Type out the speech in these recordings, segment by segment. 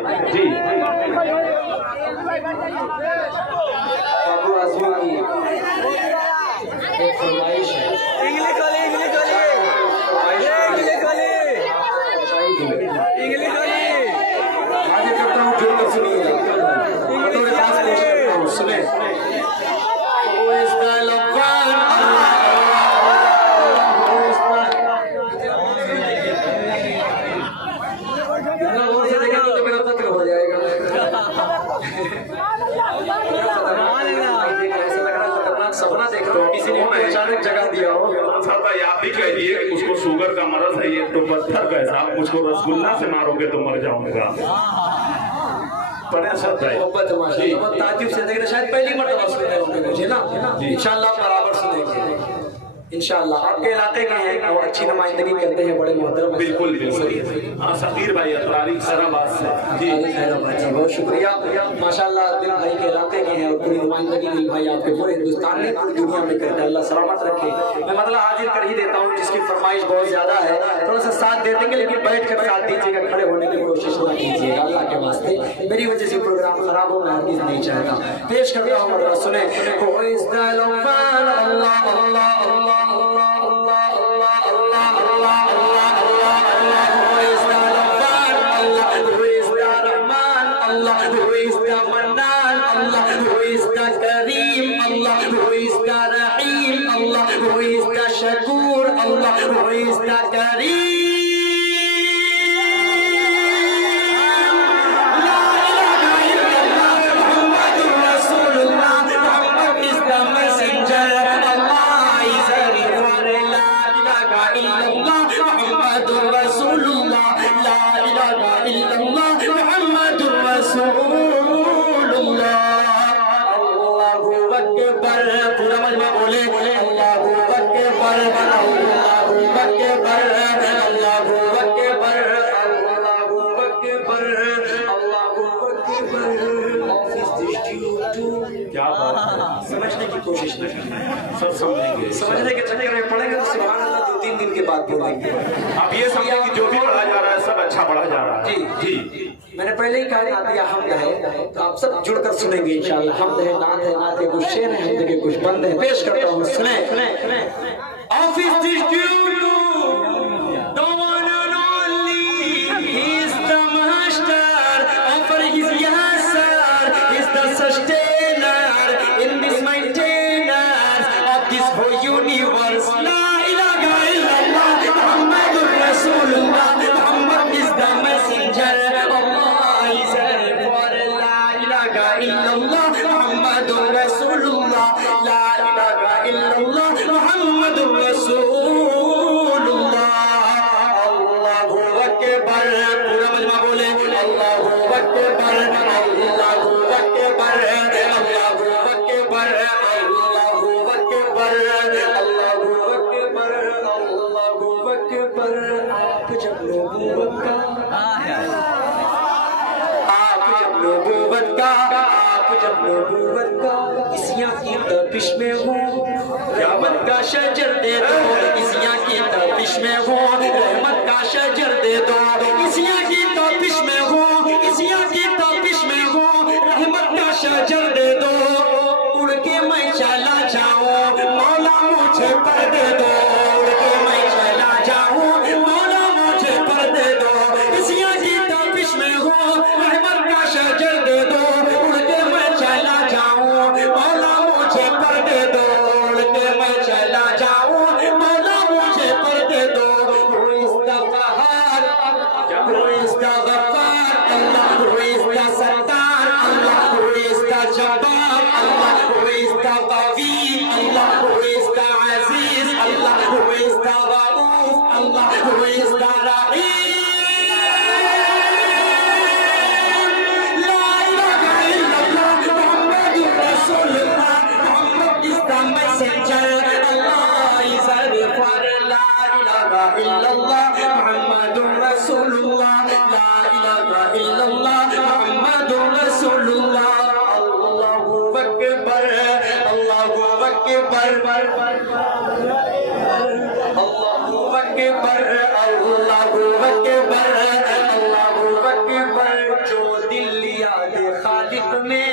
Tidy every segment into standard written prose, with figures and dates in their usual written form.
जी बाबू आजमा की एक फरमाइश है। इंग्लिश वाली आगे करता हूँ, फिर कर सुनिएगा। थोड़े पास पेश करता हूँ, सुने। Who is the lover? और से देखेंगे तो मेरा कत्ल हो जाएगा। ऐसा लग रहा है खतरनाक सपना देख रहा हूँ, किसी ने मुझे अचानक जगह दिया हो। सर भाई आप भी कहिए कि उसको शुगर का मरज है, ये तो पत्थर कैसा, मुझको रसगुल्ला से मारोगे तो मर जाऊंगा। पढ़े सर भाई मोहब्बत माशाल्लाह बहुत ताजुब से देख रहे, शायद पहली मर्तबा सुन रहे होंगे मुझे ना। इंशाल्लाह बराबर सुनेंगे इंशाल्लाह। आपके इलाके के हैं और अच्छी नुमाइंदगी करते हैं, बड़े मोहतरम। बिल्कुल बिल्कुल। हाँ सकीर भाई अतरारी खैराबाद से जी। जी बहुत शुक्रिया माशाल्लाह। दिल भाई के इलाके के हैं और पूरी नुमाइंदगी दिल भाई आपके पूरे हिंदुस्तान में पूरी दुनिया में करते हैं। अल्लाह सलामत रखे। मैं मतलब हाजिर कर ही देता हूँ, जिसकी फरमाइश बहुत ज्यादा है थोड़ा सा साथ दे देंगे, लेकिन बैठ कर साथ दीजिएगा, खड़े होने की कोशिश ना कीजिएगा अल्लाह के वास्ते। मेरी वजह से प्रोग्राम खराब हो, मैं हरगिज़ नहीं चाहता। पेश करता हूँ मर्रा सुने। Shakur Allah, who is the Kareem. La ilaha illallah, Muhammadur Rasulullah. Muhammad is the messenger. Allah is a reward. La ilaha illallah, Muhammadur Rasulullah. La ilaha illallah, Muhammadur Rasulullah. Allahu Akbar. पूरा मजमा बोले Allahu Akbar, Allahu Akbar, Allahu Akbar, Allahu Akbar, Allahu Akbar. Office क्या बात है, समझने की कोशिश न करें, सब समझेंगे। समझने के चक्कर में पड़ेंगे तो सुभान अल्लाह 2-3 दिन के बाद बोलेंगे। आप ये समझिए कि जो भी पढ़ा जा रहा है सब अच्छा पढ़ा जा रहा है। जी जी मैंने पहले ही कहा नातिया हमद है, तो आप सब जुड़कर सुनेंगे इंशाल्लाह। हमद है, नात है, नात के कुछ शेर हैं, हमद के कुछ बंद हैं। पेश करता हूँ, सुने। Office distribute the one and only, he is the master of his yasar, is the sustainer in this maintainer of this whole universe. La ilaha illallah, Muhammadur Rasulullah. Muhammad is the messenger. Allah is a for la ilaha illallah, Muhammadur Rasulullah. La ilaha illallah, Muhammadur Rasulullah. Allahu Akbar. पूरा मजमा बोले Allahu Akbar, Allahu Akbar, Allahu Akbar, Allahu Akbar, Allahu Akbar, Allahu Akbar। आप जब नबूवत का किसियां की तपिश में हो, रहमत का शजर दे दो, किसियां की तपिश में हो, रहमत का शजर दे दो, किसियां की तपिश में हो, किसियां की तपिश में हो, रहमत का शजर दे दो। उड़ के मैं चला जाऊं, मौला मुझे पर दे दो, उड़ के मैं चला जाऊं, मौला मुझे पर दे दो, किसियां की तपिश में हो, रहमत का शजर दे दो, उड़ के मैं चला जाऊं, मौला मुझे पर दे दो, उड़ के मैं चला जाऊं, मौला मुझे पर दे दो। Who is the Qahhar? Who is the Ghaffar? Allah. Who is the Sattar? Allah. Who is the Jabbar? Allah. Who is the Qawi? Allah. Who is the Aziz? Allah. Who is the Rauf? Allah. Who is the Rahim? La ilaha illallah, Muhammadur Rasulullah. Muhammad is the messenger. Allah is a for la ilaha illallah, Muhammadur Rasulullah. La ilaha illallah, Muhammadur Rasulullah. Allahu Akbar, Allahu Akbar, Allahu Akbar, Allahu Akbar, Allahu Akbar। जो दिल याद खालिक में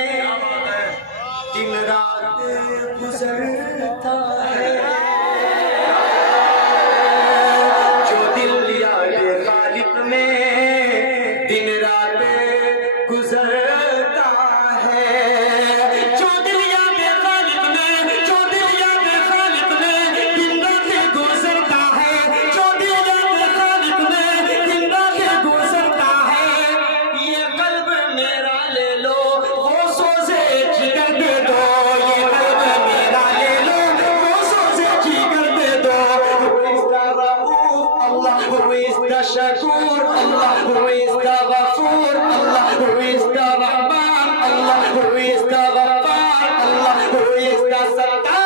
दिन रात गुजरता है, जो दिल याद खालिक में दिन रात गुजरता है, जो दिल याद खालिक में, जो दिल याद खालिक में दिन रात गुजरता है, जो दिल याद खालिक में दिन रात गुजरता है, ये कल्ब मेरा ले लो वो सोज़े जिगर दे दो, ये कल्ब मेरा ले लो वो सोज़े जिगर दे दो। Who is the Rauf Allah, who is the Shakur Allah, who is the Ghafoor Allah, who is the Rahman Allah, who is the Ghaffar Allah, who is the Sattar.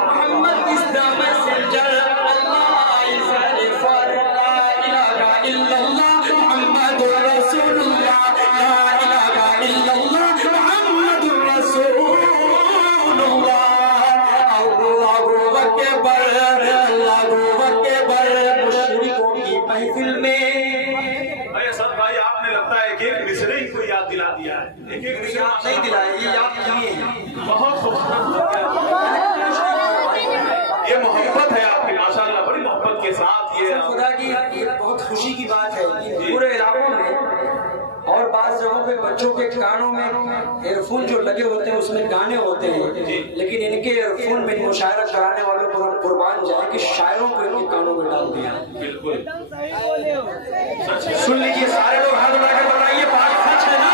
Muhammad is the messenger, Allah is the for la ilaha illallah, Muhammadur Rasulullah, la ilaha illallah, Muhammadur Rasulullah. Allahu Akbar, Allahu Akbar। मुशरिकों की महफिल में अरे sir भाई आपने लगता है एक एक मिसरे ही को याद दिला दिया है, एक एक मिसरे याद नहीं दिलाए, ये याद किए हैं। बहुत खूबसूरत ये मोहब्बत है आपकी, माशाल्लाह बड़ी मोहब्बत के साथ ये खुदा की बहुत खुशी की बात है कि पूरे इलाकों में और बात जगहों पे बच्चों के कानों में एयरफोन जो लगे होते हैं उसमें गाने होते हैं, लेकिन इनके एयरफोन में मुशायरा कराने वालों को कुर्बान जाए कि शायरों को इनके कानों में डाल दिया। बिल्कुल सुन लीजिए सारे लोग हाथ बढ़ाकर बताइए, बात सच है ना?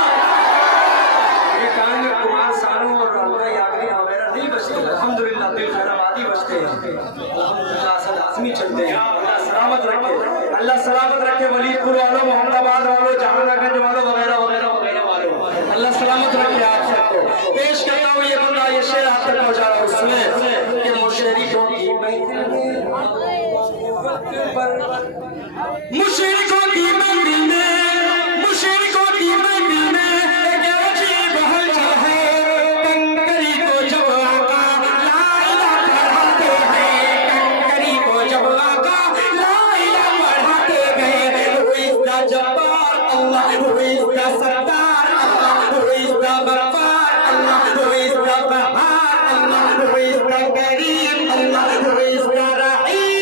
ये कान में कुमार सानू और रौला यागनी वगैरह नहीं बजते, अल्हम्दुलिल्लाह दिल खैराबादी बजते हैं, अल्हम्दुलिल्लाह असद आज़मी चलते हैं। अल्लाह सलामत रखे, अल्लाह सलामत रखे वलीदपुर वालों, मोहम्मदाबाद वालों, जहानागंज वालों वगैरह वगैरह वगैरह वालों, अल्लाह सलामत रखे आप सबको। पेश करता हूँ ये बंदा, ये शेर आप तक पहुँचा रहा हूँ, सुने कि मुशरिकों की महफिल में, मुशरिकों की महफिल में, मुशरिकों की महफिल में एक अजीब हलचल है। कंकरी को जब आका ला इलाहा पढ़ाते हैं, कंकरी को जब आका ला इलाहा पढ़ाते गए, Who is the Jabbar Allah, Who is the Sattar Allah, Who is the Gaffar Allah, Who is the Kahar Allah, Who is the Karim Allah, Who is the रहीम।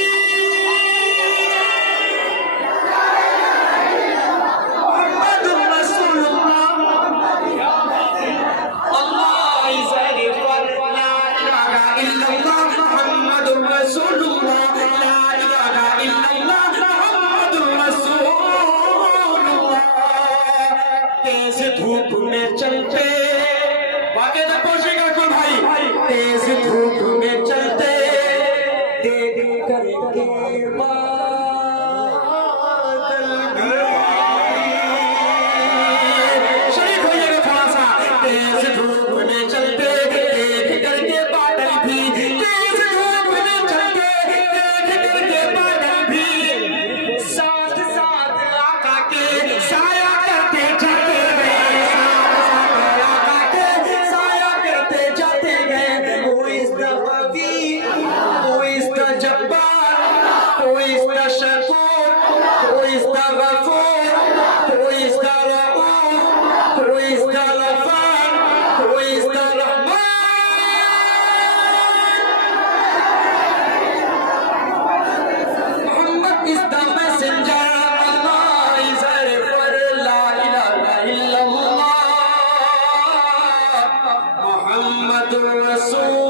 धूप में चलते वाक़े तक पहुंचेगा कोई भाई, तेज धूप में चलते देख करके बादल भी, शरीक होइएगा थोड़ा सा, तेज धूप में चलते देख करके बादल भी, तेज धूप में चलते देख करके बादल भी, साथ साथ आका के साया करते जाते गए, Who is the Qawi? Who is the Jabbar? Who is the Shakur? Who is the Ghafoor? Who is the Rauf? Who is the Ghaffar? Who is the Rahman? Muhammad is the messenger, Allah is a referrer, la ilaha illallah, Muhammadur Rasul।